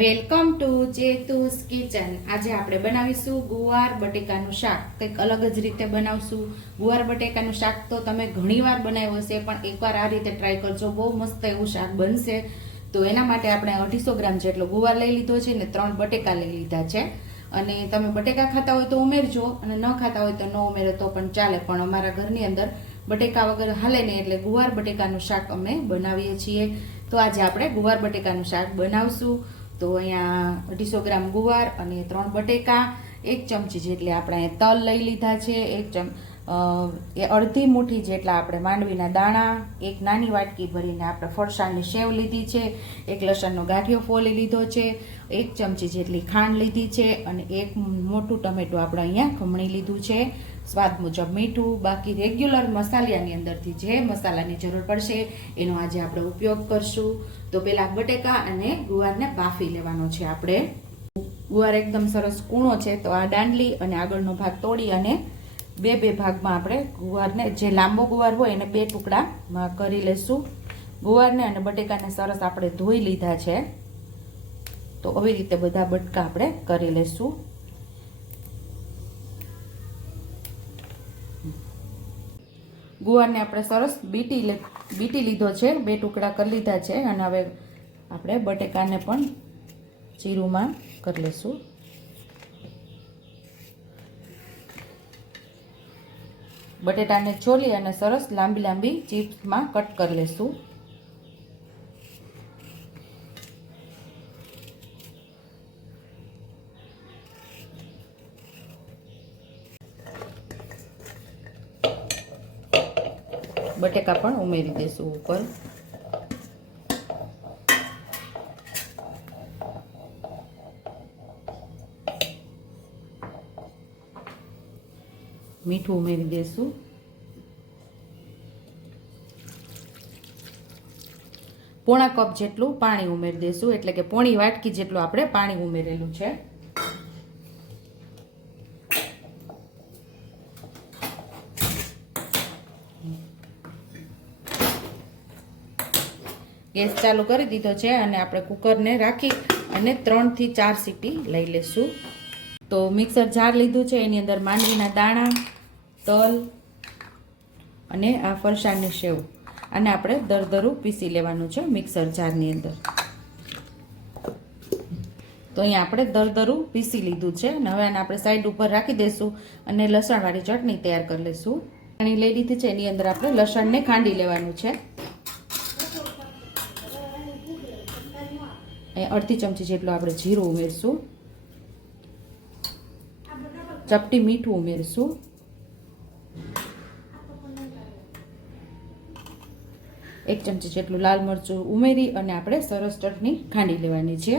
Welcome to જેતુસ kitchen. આજે આપણે બનાવીશું ગુવાર બટેકાનું શાક. કંઈક અલગ જ રીતે બનાવશું. ગુવાર બટેકાનું શાક તો તમે ઘણીવાર બનાવ્યું હશે, પણ એકવાર આ રીતે ટ્રાય કરજો. બહુ મસ્ત એવું શાક બનશે. તો એના માટે આપણે અઢીસો ગ્રામ જેટલો ગુવાર લઈ લીધો છે ને ત્રણ બટેકા લઈ લીધા છે. અને તમે બટેકા ખાતા હોય તો ઉમેરજો અને ન ખાતા હોય તો ન ઉમેરો, તો પણ ચાલે. પણ અમારા ઘરની અંદર બટેકા વગર હાલે નહીં એટલે ગુવાર બટેકાનું શાક અમે બનાવીએ છીએ. તો આજે આપણે ગુવાર બટેકાનું શાક બનાવશું. તો અહીંયા અઢીસો ગ્રામ ગુવાર અને ત્રણ બટેકા, એક ચમચી જેટલી આપણે તલ લઈ લીધા છે, એક ચમ એ અડધી મુઠ્ઠી જેટલા આપણે માંડવીના દાણા, એક નાની વાટકી ભરીને આપણે ફરસાણની સેવ લીધી છે, એક લસણનો ગાંઠિયો ફોલી લીધો છે, એક ચમચી જેટલી ખાંડ લીધી છે અને એક મોટું ટમેટું આપણે અહીંયા ખમણી લીધું છે. સ્વાદ મુજબ મીઠું, બાકી રેગ્યુલર મસાલિયાની અંદરથી જે મસાલાની જરૂર પડશે એનો આજે આપણે ઉપયોગ કરશું. તો પહેલાં બટેકા અને ગુવારને બાફી લેવાનો છે આપણે. ગુવાર એકદમ સરસ કૂણો છે, તો આ દાંડલી અને આગળનો ભાગ તોડી અને બે બે ભાગમાં આપણે ગુવારને, જે લાંબો ગુવાર હોય એને બે ટુકડામાં કરી લેશું. ગુવારને અને બટેકાને સરસ આપણે ધોઈ લીધા છે. તો આવી રીતે બધા બટકા આપણે કરી લેશું. ગુવારને આપણે સરસ બીટી બીટી લીધો છે. બે ટુકડા કરી લીધા છે અને હવે આપણે બટેકાને પણ ચીરુંમાં કરી લેશું. બટેટાને છોલી અને સરસ લાંબી લાંબી ચિપ્સમાં કટ કરી લેશું. બટેકા પણ ઉમેરી દેશું ઉપર. મીઠું ઉમેરી દેશું. પોણા કપ જેટલું પાણી ઉમેરી દેશું, એટલે કે પોણી વાટકી જેટલું આપણે પાણી ઉમેરેલું છે. ગેસ ચાલુ કરી દીધો છે અને આપણે કુકરને રાખી અને ત્રણથી ચાર સીટી લઈ લેશું. તો મિક્સર જાર લીધું છે, એની અંદર માંડવીના દાણા, તલ અને આ ફરસાણની સેવ. અને આપણે દરદરું પીસી લેવાનું છે મિક્સર જારની અંદર. તો અહીંયા આપણે દરદરું પીસી લીધું છે અને હવે આપણે સાઈડ ઉપર રાખી દઈશું અને લસણવાળી ચટણી તૈયાર કરી લઈશું ચટણી લઈ લીધી છે, એની અંદર આપણે લસણને ખાંડી લેવાનું છે. અહીંયા અડધી ચમચી જેટલું આપણે જીરું ઉમેરશું. ચપટી મીઠું ઉમેરશું. એક ચમચી જેટલું લાલ મરચું ઉમેરી અને આપણે સરસ ચટણી ખાંડી લેવાની છે.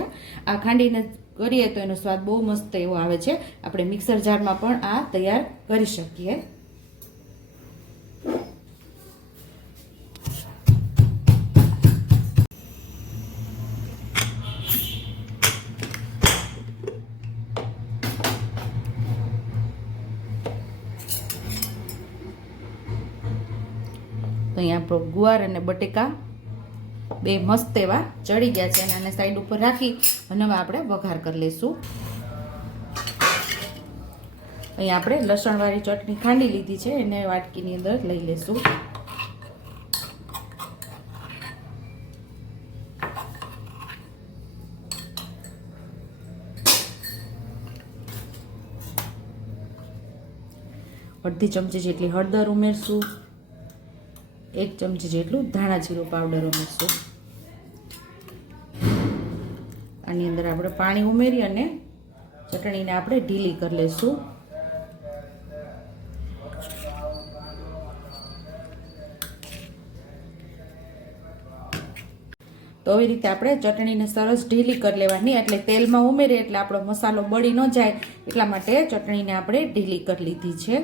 આ ખાંડીને કરીએ તો એનો સ્વાદ બહુ મસ્ત એવો આવે છે. આપણે મિક્સર જારમાં પણ આ તૈયાર કરી શકીએ. તો અહીંયા આપણો ગુવાર અને બટેકા બે મસ્ત એવા ચડી ગયા છે અને આને સાઈડ ઉપર રાખી અને હવે આપણે વઘાર કરી લઈશું. અહીંયા આપણે લસણવાળી ચટણી ખાંડી લીધી છે, એને વાટકીની અંદર લઈ લઈશું. અડધી ચમચી જેટલી હળદર ઉમેરશું. એક ચમચી જેટલું ધાણા જીરું પાવડર ઉમેરશું. આની અંદર આપણે પાણી ઉમેરી અને ચટણીને આપણે ઢીલી કરી લઈશું તો આવી રીતે આપણે ચટણીને સરસ ઢીલી કરી લેવાની, એટલે તેલમાં ઉમેરીએ એટલે આપણો મસાલો બળી ન જાય. એટલા માટે ચટણીને આપણે ઢીલી કરી લીધી છે.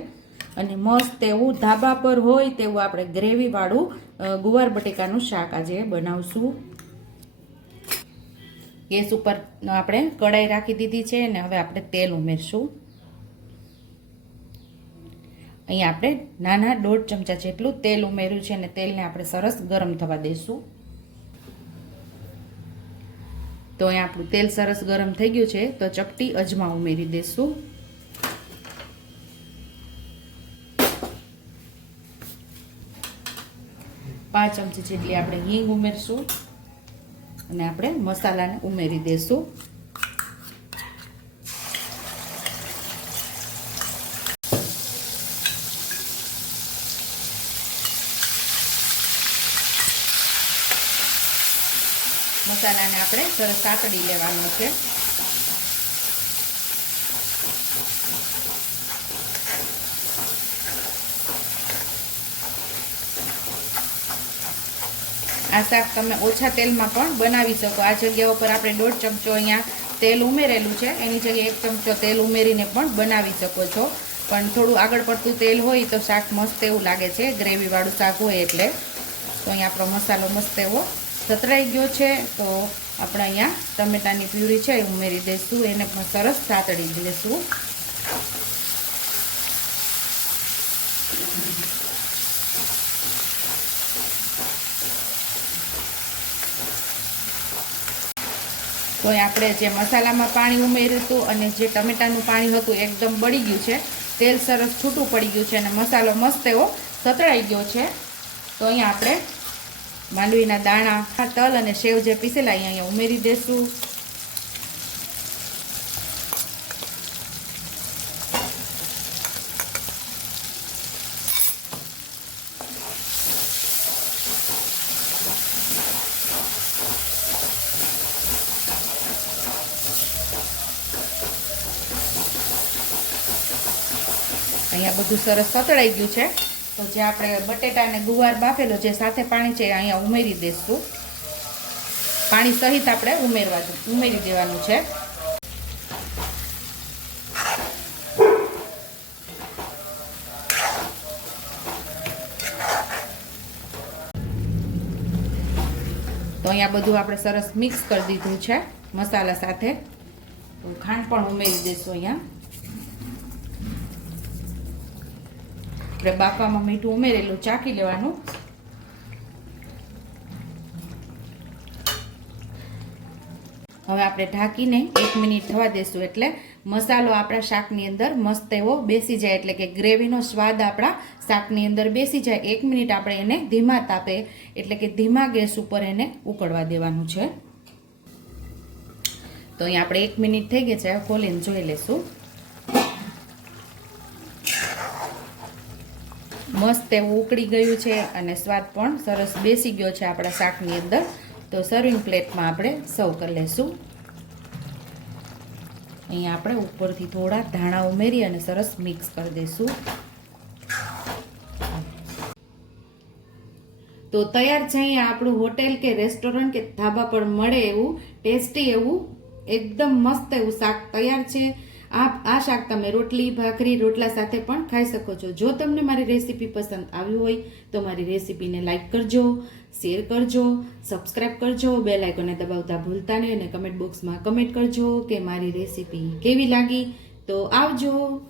અને મસ્ત એવું ધાબા પર હોય તેવું આપણે ગ્રેવીવાળું ગુવાર બટેકાનું શાક આજે બનાવશું. ગેસ ઉપર આપણે કડાઈ રાખી દીધી છે અને હવે આપણે તેલ ઉમેરશું. અહીંયા આપણે નાના દોઢ ચમચા જેટલું તેલ ઉમેર્યું છે અને તેલને આપણે સરસ ગરમ થવા દઈશું તો અહીંયા આપણું તેલ સરસ ગરમ થઈ ગયું છે, તો ચપટી અજમા ઉમેરી દેશું. પાંચ ચમચી જેટલી આપણે હિંગ ઉમેરશું. અને આપણે મસાલાને ઉમેરી દેશું. મસાલાને આપણે સરસ સાતડી લેવાનો છે. આ શાક તમે ઓછા તેલમાં પણ બનાવી શકો. આ જગ્યા ઉપર આપણે દોઢ ચમચો અહીંયા તેલ ઉમેરેલું છે. એની જગ્યાએ એક ચમચો તેલ ઉમેરીને પણ બનાવી શકો છો. પણ થોડું આગળ પડતું તેલ હોય તો શાક મસ્ત એવું લાગે છે. ગ્રેવીવાળું શાક હોય એટલે. તો અહીંયા આપણો મસાલો મસ્ત એવો સતરાઈ ગયો છે. તો આપણે અહીંયા ટમેટાની પ્યુરી છે એ ઉમેરી દઈશું. એને પણ સરસ સાતડી દઈશું. તો આપણે જે મસાલામાં પાણી ઉમેર્યું હતું અને જે ટમેટાનું પાણી હતું એકદમ બળી ગયું છે. તેલ સરસ છૂટું પડી ગયું છે અને મસાલો મસ્ત એવો સતળાઈ ગયો છે. તો અહીંયા આપણે માંડવીના દાણા, તલ અને સેવ જે પીસેલા અહીંયા ઉમેરી દેશું. અહીંયા બધું સરસ સતળાઈ ગયું છે. તો જે આપણે બટેટા અને ગુવાર બાફેલો જે સાથે પાણી છે અહીંયા ઉમેરી દઈશું પાણી સહિત આપણે ઉમેરવા ઉમેરી દેવાનું છે. તો અહીંયા બધું આપણે સરસ મિક્સ કરી દીધું છે, મસાલા સાથે. ખાંડ પણ ઉમેરી દઈશું અહીંયા. આપણે બાફામાં મીઠું ઉમેરેલું, ચાખી લેવાનું. હવે આપણે ઢાંકીને એક મિનિટ થવા દેશું એટલે મસાલો આપણા શાકની અંદર મસ્ત એવો બેસી જાય એટલે કે ગ્રેવીનો સ્વાદ આપણા શાકની અંદર બેસી જાય. એક મિનિટ આપણે એને ધીમા તાપે એટલે કે ધીમા ગેસ ઉપર એને ઉકળવા દેવાનું છે. તો અહીં આપણે એક મિનિટ થઈ ગઈ છે, ખોલીને જોઈ લેશું મસ્ત એવું ઉકળી ગયું છે અને સ્વાદ પણ સરસ બેસી ગયો છે આપણા શાકની અંદર. તો સર્વિંગ પ્લેટમાં આપણે સર્વ કરી લઈશું અહીંયા આપણે ઉપરથી થોડા ધાણા ઉમેરી અને સરસ મિક્સ કરી દઈશું તો તૈયાર છે અહીંયા આપણું હોટેલ કે રેસ્ટોરન્ટ કે ધાબા પર મળે એવું ટેસ્ટી એવું એકદમ મસ્ત એવું શાક તૈયાર છે. આ આ શાક તમે રોટલી, ભાખરી, રોટલા સાથે પણ ખાઈ શકો છો. જો તમને મારી રેસીપી પસંદ આવી હોય, તો મારી રેસીપીને લાઈક કરજો, શેર કરજો સબસ્ક્રાઈબ કરજો બે લાઇકોને દબાવતા ભૂલતા નહીં અને કમેન્ટ બોક્સમાં કમેન્ટ કરજો કે મારી રેસીપી કેવી લાગી. તો આવજો.